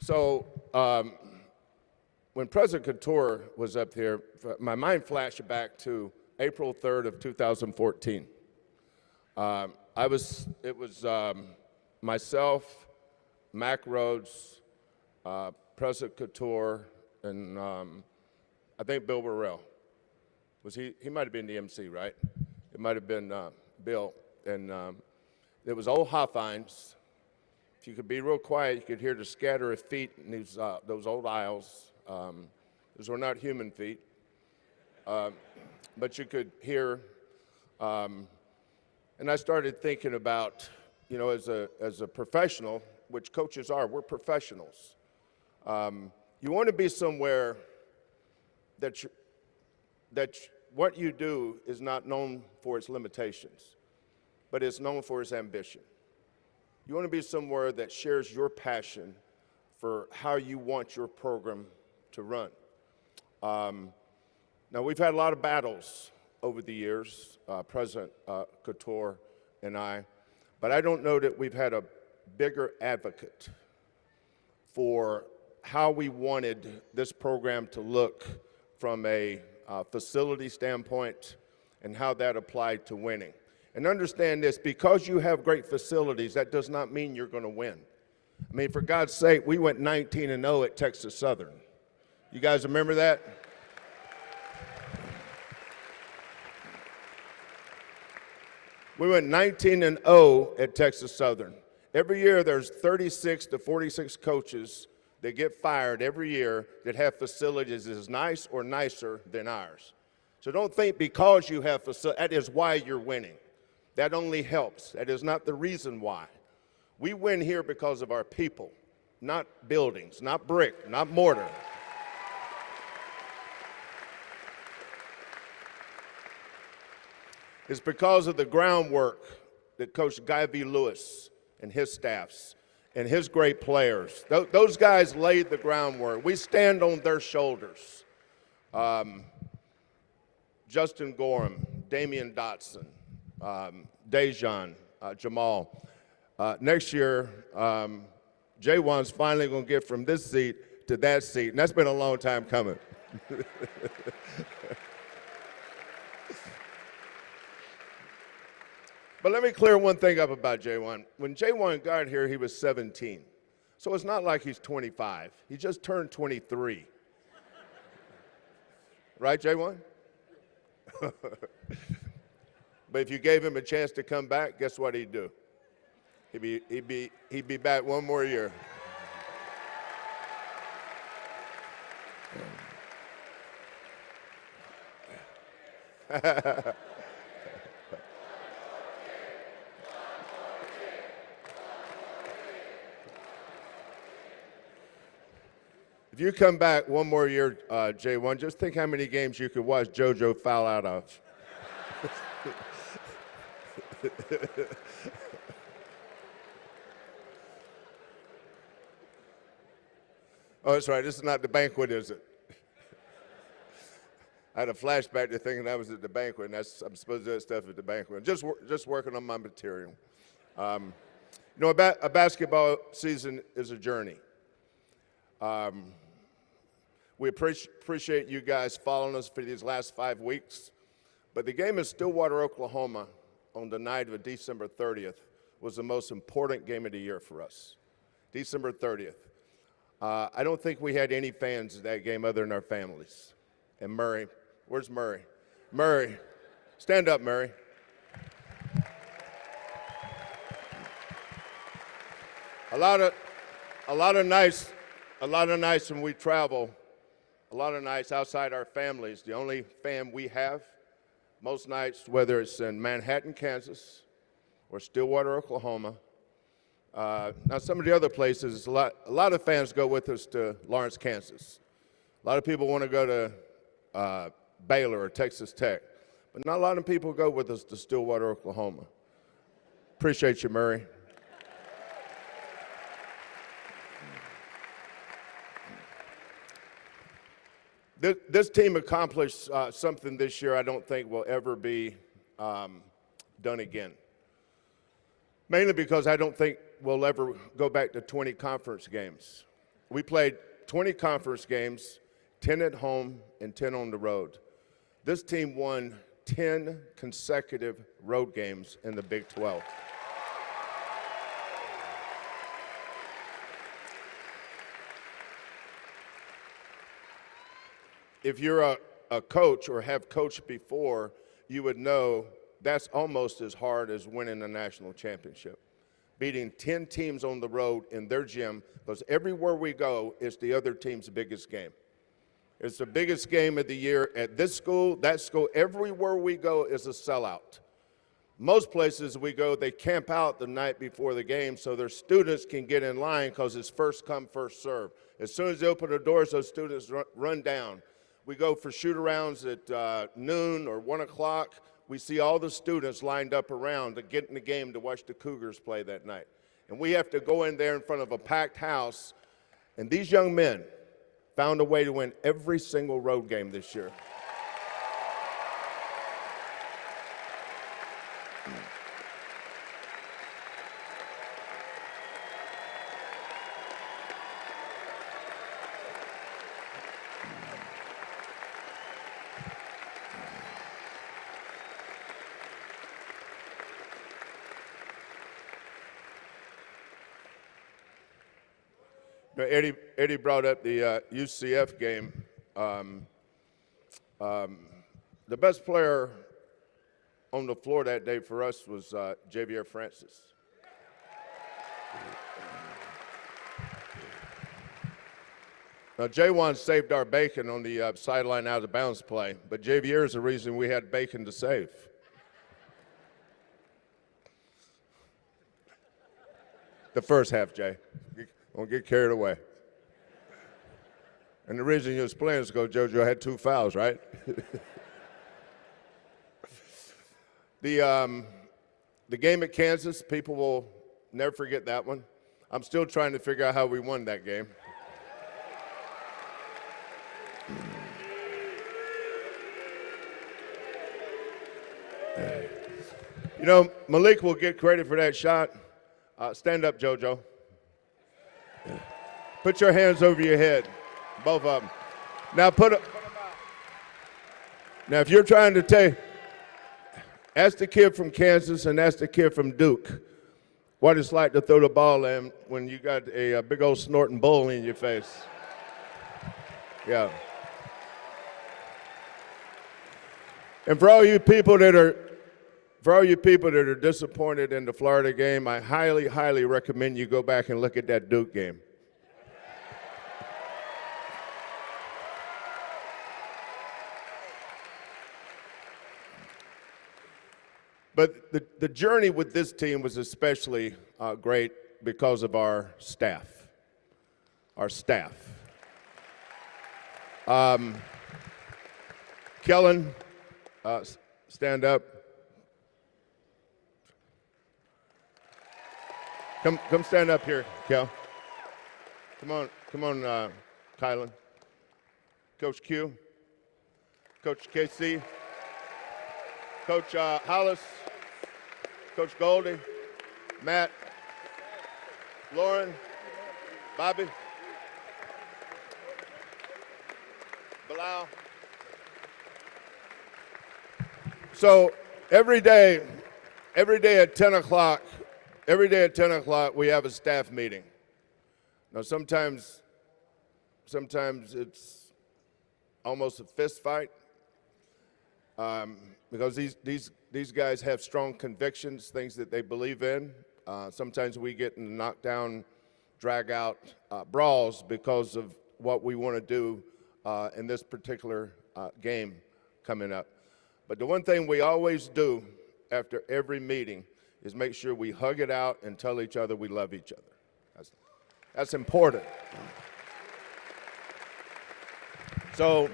So when President Couture was up here, my mind flashed back to April 3rd of 2014. It was myself, Mac Rhodes, President Couture, and I think Bill Burrell. He might have been the MC, right? It might have been Bill. And it was old Hofheinz. If you could be real quiet, you could hear the scatter of feet in those old aisles. Those were not human feet. But you could hear, and I started thinking about, as a professional, which coaches are, we're professionals. You want to be somewhere that what you do is not known for its limitations, but it's known for its ambition. You want to be somewhere that shares your passion for how you want your program to run. Now, we've had a lot of battles over the years, President Couture and I, but I don't know that we've had a bigger advocate for how we wanted this program to look from a facility standpoint and how that applied to winning. And understand this, because you have great facilities, that does not mean you're going to win. I mean, for God's sake, we went 19-0 at Texas Southern. You guys remember that? We went 19-0 at Texas Southern. Every year there's 36 to 46 coaches that get fired every year that have facilities as nice or nicer than ours. So don't think because you have facilities, that is why you're winning. That only helps. That is not the reason why. We win here because of our people, not buildings, not brick, not mortar. It's because of the groundwork that Coach Guy V. Lewis and his staffs and his great players, those guys laid the groundwork. We stand on their shoulders. Justin Gorham, Damian Dotson, Dejan, Jamal. Next year, J1's finally going to get from this seat to that seat, and that's been a long time coming. But let me clear one thing up about J1. When J1 got here, he was 17. So it's not like he's 25. He just turned 23. Right, J1? But if you gave him a chance to come back, guess what he'd do? He'd be back one more year. If you come back one more year, J1, just think how many games you could watch JoJo foul out of. Oh, that's right. This is not the banquet, is it? I had a flashback to thinking I was at the banquet, and I'm supposed to do that stuff at the banquet. Just working on my material. A basketball season is a journey. We appreciate you guys following us for these last 5 weeks. But the game in Stillwater, Oklahoma on the night of December 30th was the most important game of the year for us. December 30th. I don't think we had any fans at that game other than our families. And Murray, where's Murray? Murray, stand up, Murray. A lot of nights when we travel, a lot of nights outside our families, the only fam we have, most nights, whether it's in Manhattan, Kansas, or Stillwater, Oklahoma. Now, some of the other places, a lot of fans go with us to Lawrence, Kansas. A lot of people want to go to Baylor or Texas Tech, but not a lot of people go with us to Stillwater, Oklahoma. Appreciate you, Murray. This team accomplished something this year I don't think will ever be done again. Mainly because I don't think we'll ever go back to 20 conference games. We played 20 conference games, 10 at home and 10 on the road. This team won 10 consecutive road games in the Big 12. If you're a coach or have coached before, you would know that's almost as hard as winning a national championship. Beating 10 teams on the road in their gym, because everywhere we go, it's the other team's biggest game. It's the biggest game of the year at this school, that school. Everywhere we go is a sellout. Most places we go, they camp out the night before the game so their students can get in line because it's first come, first serve. As soon as they open the doors, those students run down. We go for shoot-arounds at noon or 1 o'clock. We see all the students lined up around to get in the game to watch the Cougars play that night. And we have to go in there in front of a packed house. And these young men found a way to win every single road game this year. Eddie brought up the UCF game. The best player on the floor that day for us was Javier Francis. Now, J1 saved our bacon on the sideline out of bounds play, but Javier is the reason we had bacon to save. The first half, Jay. Don't get carried away. And the reason you was playing is because JoJo had 2 fouls, right? The game at Kansas, people will never forget that one. I'm still trying to figure out how we won that game. You know, Malik will get credit for that shot. Stand up, JoJo. Put your hands over your head, both of them. Now Now, if you're trying to take, ask the kid from Kansas and ask the kid from Duke what it's like to throw the ball in when you got a big old snorting bull in your face. Yeah. And for all you people that are disappointed in the Florida game, I highly, highly recommend you go back and look at that Duke game. But the journey with this team was especially great because of our staff. Our staff. Kellen, stand up. Come stand up here, Kel. Come on, Kylan. Coach Q, Coach KC, Coach Hollis, Coach Goldie, Matt, Lauren, Bobby. Bilal. So every day at 10 o'clock, we have a staff meeting. Now sometimes it's almost a fist fight because these guys have strong convictions, things that they believe in. Sometimes we get in knockdown, drag out brawls because of what we want to do in this particular game coming up. But the one thing we always do after every meeting is make sure we hug it out and tell each other we love each other. That's important. So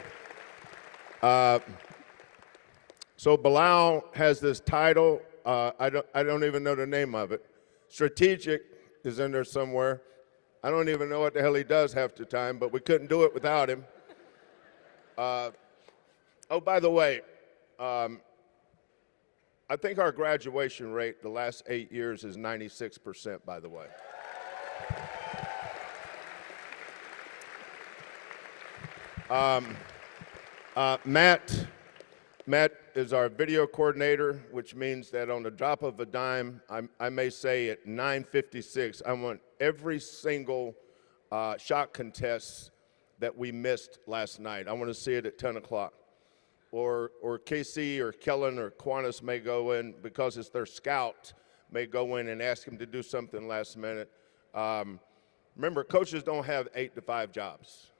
Bilal has this title. I don't even know the name of it. Strategic is in there somewhere. I don't even know what the hell he does half the time, but we couldn't do it without him. Oh, by the way, I think our graduation rate the last 8 years is 96%, by the way. Matt is our video coordinator, which means that on the drop of a dime, I may say at 9:56, I want every single shot contest that we missed last night. I want to see it at 10 o'clock. Or KC or Kellen or Qantas may go in, because it's their scout, may go in and ask him to do something last minute. Remember, coaches don't have 8 to 5 jobs.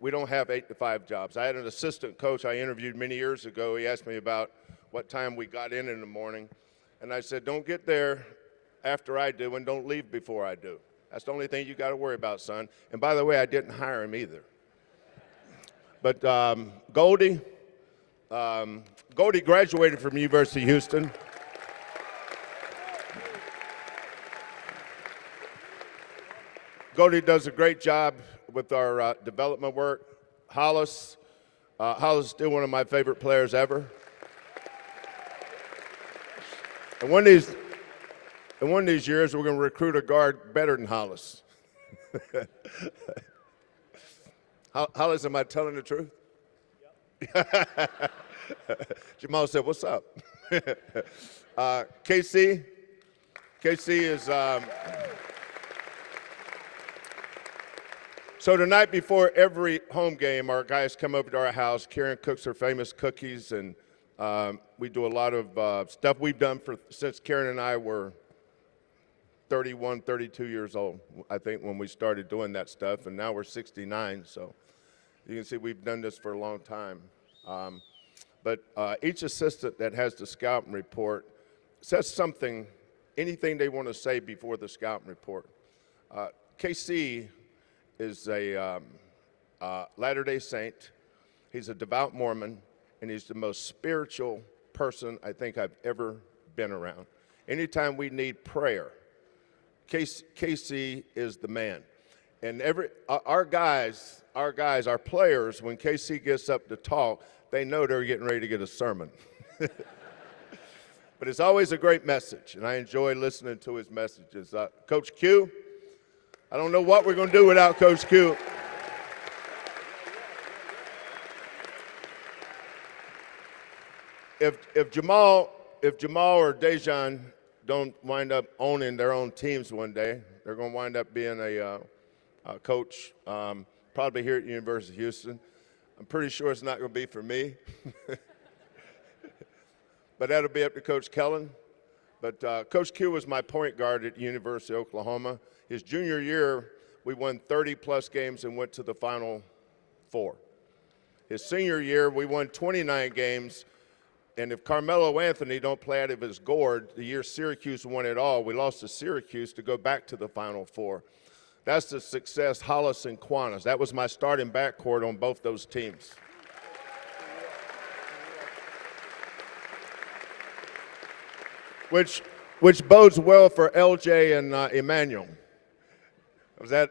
We don't have 8 to 5 jobs. I had an assistant coach I interviewed many years ago. He asked me about what time we got in the morning. And I said, don't get there after I do and don't leave before I do. That's the only thing you got to worry about, son. And by the way, I didn't hire him either. But Goldie graduated from University of Houston. Goldie does a great job with our development work. Hollis is still one of my favorite players ever. And one of these years, we're going to recruit a guard better than Hollis. Hollis, am I telling the truth? Yep. Jamal said, "What's up?" KC is. So the night before every home game, our guys come over to our house. Karen cooks her famous cookies, and we do a lot of stuff we've done since Karen and I were 31, 32 years old, I think, when we started doing that stuff, and now we're 69, so you can see we've done this for a long time. But each assistant that has the scouting report says something, anything they want to say before the scouting report. KC is a Latter-day Saint. He's a devout Mormon, and he's the most spiritual person I think I've ever been around. Anytime we need prayer, KC is the man. And our players, when KC gets up to talk, they know they're getting ready to get a sermon. But it's always a great message, and I enjoy listening to his messages. Coach Q, I don't know what we're going to do without Coach Q. If Jamal or Dejan don't wind up owning their own teams one day, they're going to wind up being a coach, probably here at University of Houston. I'm pretty sure it's not going to be for me. But that'll be up to Coach Kellen. But Coach Q was my point guard at University of Oklahoma. His junior year, we won 30-plus games and went to the Final Four. His senior year, we won 29 games. And if Carmelo Anthony don't play out of his gourd, the year Syracuse won it all, we lost to Syracuse to go back to the Final Four. That's the success, Hollis and Qantas. That was my starting backcourt on both those teams. Which bodes well for LJ and Emmanuel. They're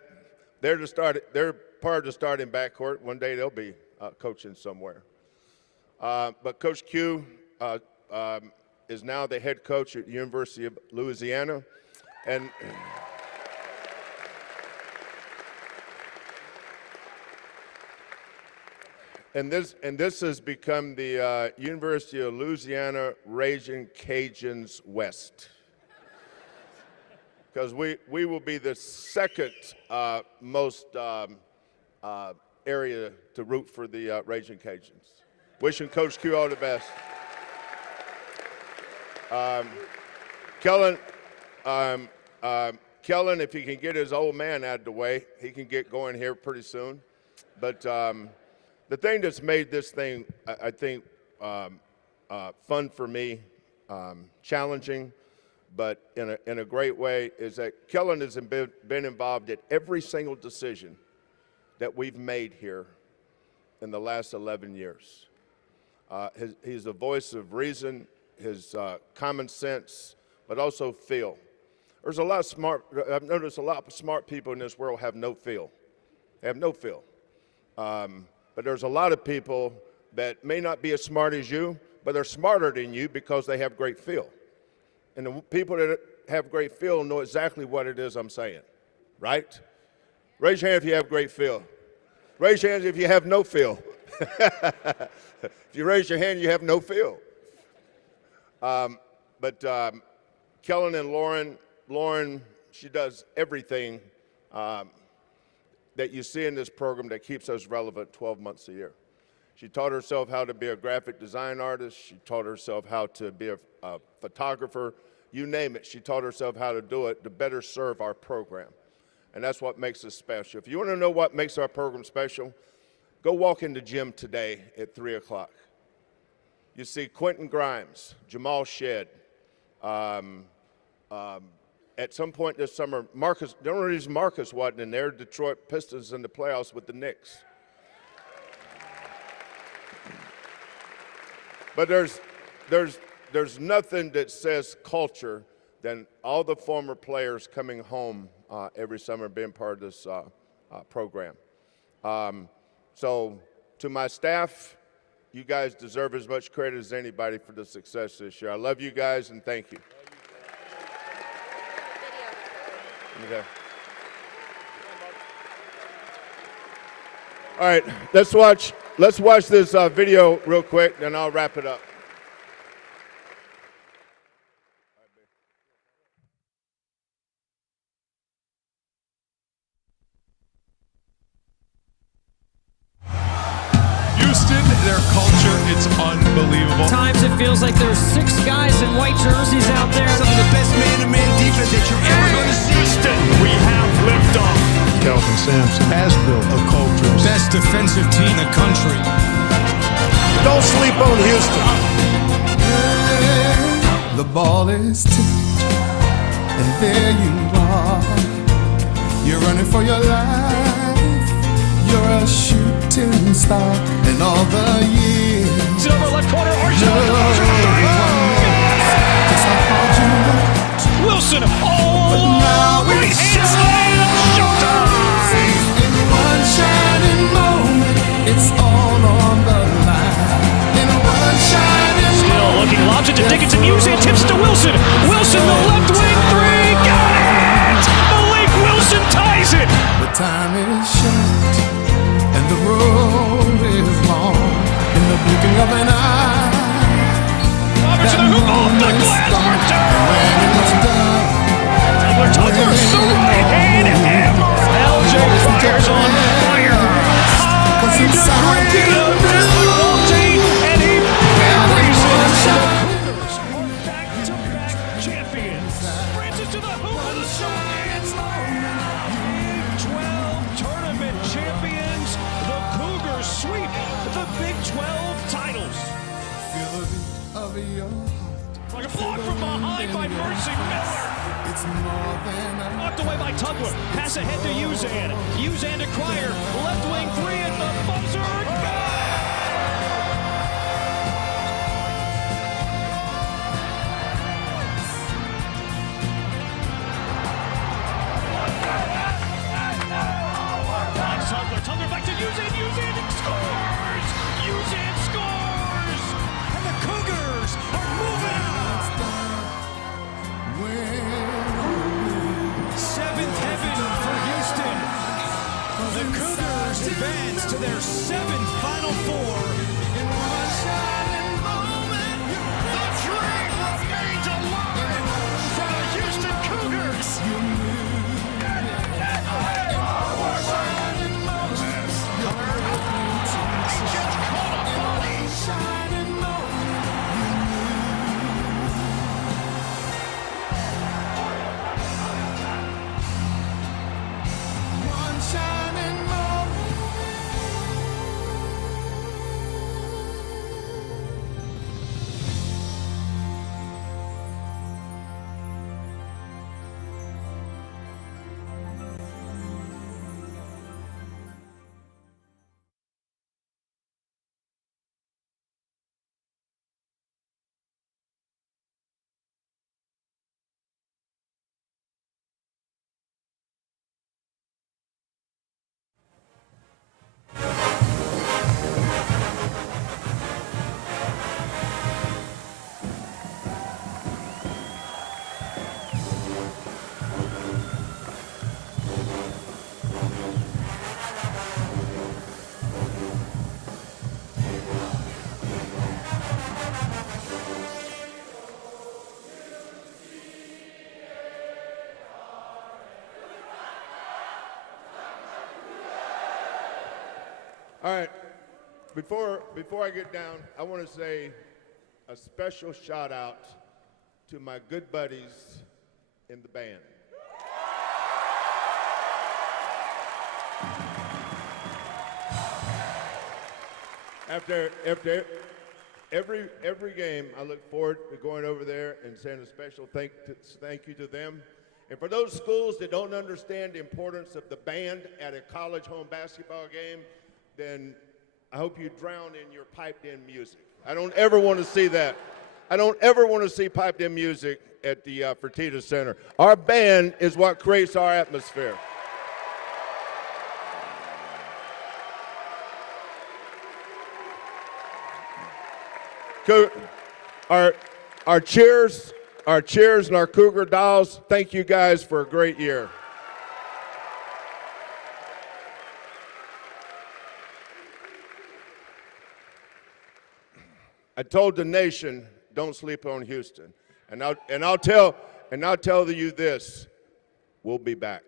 part of the starting backcourt. One day they'll be coaching somewhere. But Coach Q is now the head coach at the University of Louisiana. And And this has become the University of Louisiana Raging Cajuns West. Because we will be the second most area to root for the Raging Cajuns. Wishing Coach Q all the best. Kellen, if he can get his old man out of the way, he can get going here pretty soon. But the thing that's made this thing, I think, fun for me, challenging, but in a great way, is that Kellen has been involved in every single decision that we've made here in the last 11 years. He's a voice of reason, his common sense, but also feel. There's a lot of smart, I've noticed a lot of smart people in this world have no feel. They have no feel. But there's a lot of people that may not be as smart as you, but they're smarter than you because they have great feel. And the people that have great feel know exactly what it is I'm saying, right? Raise your hand if you have great feel. Raise your hands if you have no feel. If you raise your hand, you have no feel. But Kellen and Lauren, she does everything that you see in this program that keeps us relevant 12 months a year. She taught herself how to be a graphic design artist. She taught herself how to be a photographer. You name it, she taught herself how to do it to better serve our program. And that's what makes us special. If you want to know what makes our program special, go walk in the gym today at 3 o'clock. You see Quentin Grimes, Jamal Shedd. At some point this summer, the only reason Marcus wasn't in there, Detroit Pistons in the playoffs with the Knicks. But there's nothing that says culture than all the former players coming home every summer being part of this program. So to my staff, you guys deserve as much credit as anybody for the success this year. I love you guys and thank you. Okay. All right, let's watch this video real quick, then I'll wrap it up. Houston, their culture, it's unbelievable. Times it feels like there's 6 guys in white jerseys out there. Some of the best man-to-man defense that you're ever going to see. Houston, we have liftoff. Kelvin Sampson has built a culture. Best defensive team in the country. Don't sleep on Houston. The ball is tipped, and there you are. You're running for your life. You're a shooting star, and all the years. Over left corner, Wilson, oh, right hand slam, showtime! In one shining moment, it's all on the line. In one shining Still looking, lobs it to Dickinson, Usain tips to Wilson. Wilson, the left wing three, got it! Malik Wilson ties it! The time is short, and the road is long. In the blinking of an eye, Roberts in the hoop, off the glass for two! Tucker, the right hand hammer! LJ fires on fire! High degree of difficulty, and he buries it! Back-to-back champions! Francis to the hoop of the Giants! Big 12 tournament champions! The Cougars sweep the Big 12 titles! feel the beat of your heart. Like a block from behind by Mercy Miller! It's more than a Knocked away by Tugler. Pass ahead to Uzan. Uzan to Cryer. Left wing three at the buzzer. Tugler back to Uzan. Uzan scores. Uzan scores. And the Cougars are moving. Seventh heaven for Houston. The Cougars advance to their 7th Final Four. The dream remains alive for the Houston Cougars. He just caught a body. All right, before I get down, I want to say a special shout out to my good buddies in the band. After every game, I look forward to going over there and saying a special thank you to them. And for those schools that don't understand the importance of the band at a college home basketball game, then I hope you drown in your piped-in music. I don't ever want to see that. I don't ever want to see piped-in music at the Fertitta Center. Our band is what creates our atmosphere. Our cheers and our Cougar dolls, thank you guys for a great year. I told the nation, don't sleep on Houston. And I'll tell you this, we'll be back.